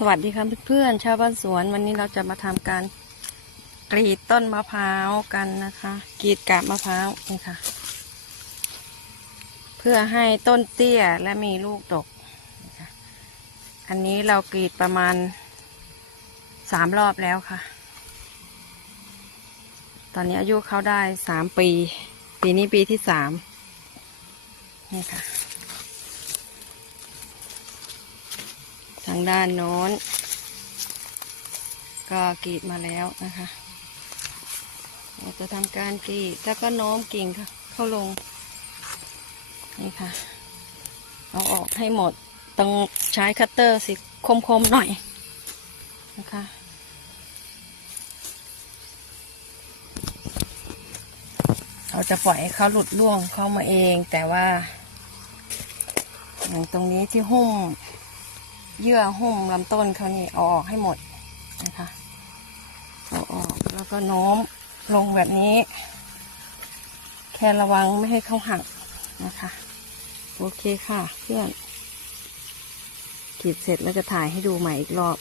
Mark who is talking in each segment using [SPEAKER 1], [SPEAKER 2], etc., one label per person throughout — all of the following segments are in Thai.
[SPEAKER 1] สวัสดีค่ะเพื่อนๆชาวบ้านสวนวันนี้เราจะมาทำการกรีดต้นมะพร้าวกันนะคะกรีดกาบมะพร้าวนี่ค่ะ เพื่อให้ต้นเตี้ยและมีลูกดก อันนี้เรากรีดประมาณสามรอบแล้วค่ะ ตอนนี้อายุเขาได้สามปี ปีนี้ปีที่สามนี่ค่ะางด้านโน้น ก็กรีดมาแล้วนะคะเราจะทำการกรีดแล้วก็โน้มกิ่งเข้าลงนี่ค่ะเอาออกให้หมดต้องใช้คัตเตอร์สิคมๆหน่อยนะคะเราจะปล่อยให้เขาหลุดร่วงเข้ามาเองแต่ว่าอย่างตรงนี้ที่หุ้ม เยื่อหุ้มลำต้นเขานี่เอาออกให้หมดนะคะเอาออกแล้วก็โน้มลงแบบนี้ แค่ระวังไม่ให้เขาหักนะคะ โอเคค่ะเพื่อนขีดเสร็จแล้วจะถ่ายให้ดูใหม่อีกรอบ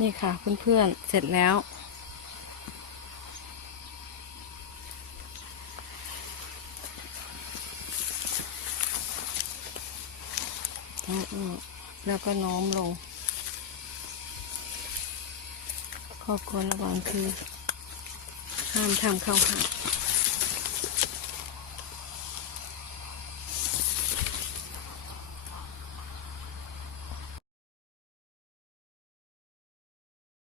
[SPEAKER 1] นี่ค่ะเพื่อนๆเสร็จแล้ว เอาออก แล้วก็โน้มลง ข้อควรระวังคือ ห้ามทำเข้าหัก